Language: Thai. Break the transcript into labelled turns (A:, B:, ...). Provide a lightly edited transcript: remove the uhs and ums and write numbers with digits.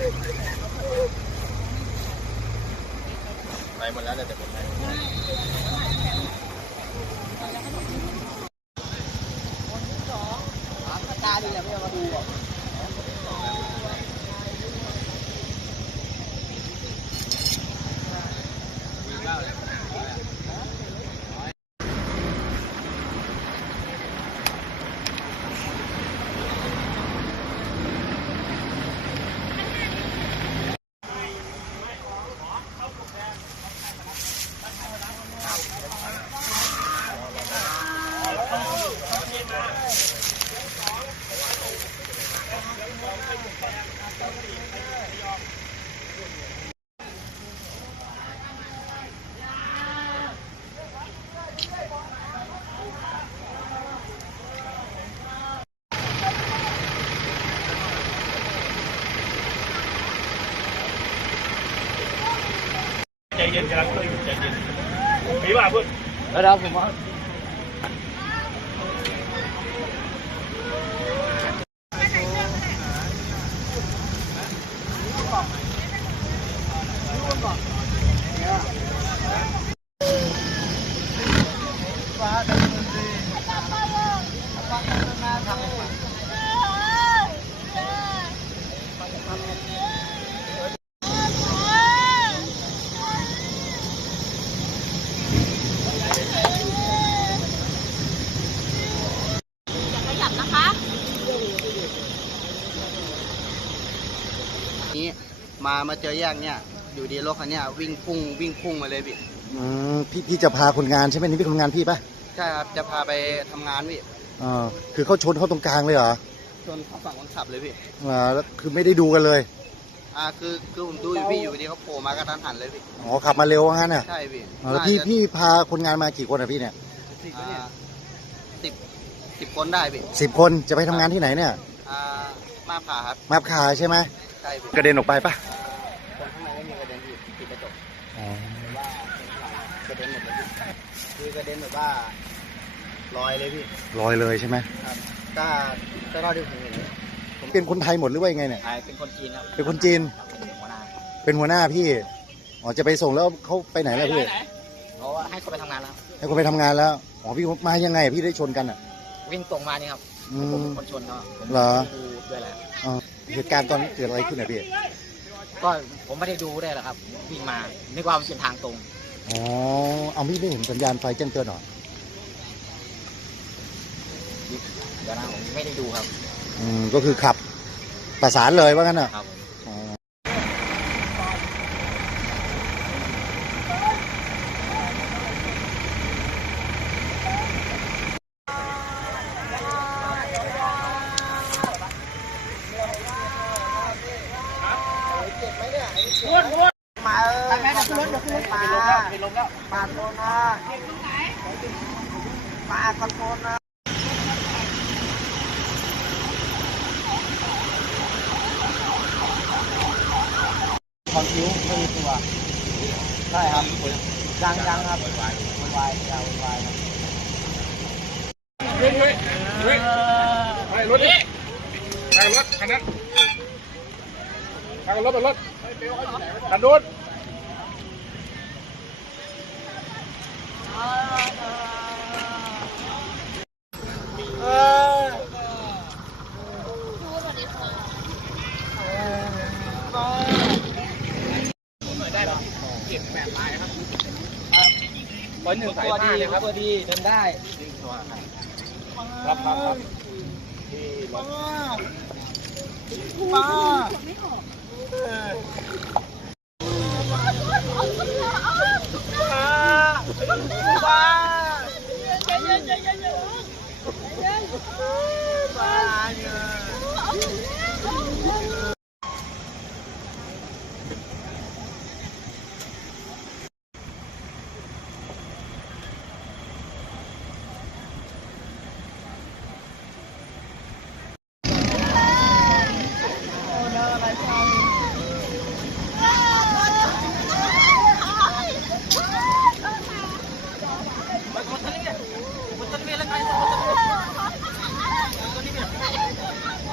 A: ไปหมดแล้วแต่คนไทยตาดีแล้วไม่เอามาดูอ่ะใจเย็นกำลังช่วยอยู่ใจเย็นมีว่าพูดแล้วผมว่านี้มาเจอแยกเนี่ยอยู่ดีรถคันนี้วิ่งพุ่งมาเลย
B: พี่จะพาคนงานใช่ไหมนี่พี่คนงานพี่ปะ
A: ใช่ครับจะพาไปทำงานพี่
B: คือเขาชนเขาตรงกลางเลยเหรอ
A: ชนเขาฝั่งคนขับเลยพี่
B: แล้วคือไม่ได้ดูกันเลย
A: คือผมดูพี่อยู่ดีเขาโผล่มากระทันหันเลยพี่
B: ขับมาเร็วงั้นน่ะ
A: ใช่พี่
B: แล้วพี่พาคนงานมากี่คนอะพี่เนี่ย
A: 10 คนได้พี่
B: 10 คนจะไปทำงานที่ไหนเนี่ย
A: มาผ่าครับ
B: มาผ่าใช่ไหม
A: ใช่พี่
B: กระเด็นออกไปปะ
A: คนข้างในไม่มีกระเด็นพี่ปิดกระจกแต่ว่ากระเด็นหมดเลยพี่คือกระเด็นแบบว่าลอยเลยพี่
B: ลอยเลยใช่ไหม
A: ครับก็เท่าที่ผมเห็น
B: เป็นคนไทยหมดหรือว่ายังไงเนี่ย
A: เป็นคนจีนครับ
B: เป็นคนจีนเป็นหัวหน้าพี่จะไปส่งแล้วเขาไปไหนแล้วพี่
A: เขาให้เขาไปทำงานแล้ว
B: ให้เขาไปทำงานแล้วพี่มายังไงพี่ได้ชนกันอ่ะ
A: วิ่งตรงมานี่ครับผมเป็นคนชนเขา
B: เหรอ
A: ดูด้วยแหละ
B: เหตุการณ์ตอนเกิดอะไรขึ้นเนี่ยพี่
A: ก็ผมไม่ได้ดูได้หรอกครับวิ่งมานึกว่ามันเป็นทางตรง
B: เอาพี่ไม่เห็นสัญญาณไฟแจ้งเตือนหรอ
A: เดี๋ยวนะผมไม่ได้ดูครับ
B: ก็คือขับประสานเลยว่างั้นอ่ะ
A: มาแม่ขึ้นรถขึ้นรถมาเป็นลมแล้วมาโซนนะมาคอนโทรลนะคอนคิวไม่มีตัวใช่ครับยังครับวายยาววาย
C: เฮ้ยไปรถดิไปรถคันนั้นไปรถคันนู้นเก็บแบบลายครับ101สายผ้าเลยครับ
A: ตัวดีเดินได้
C: ครับที่รถ
A: ป้า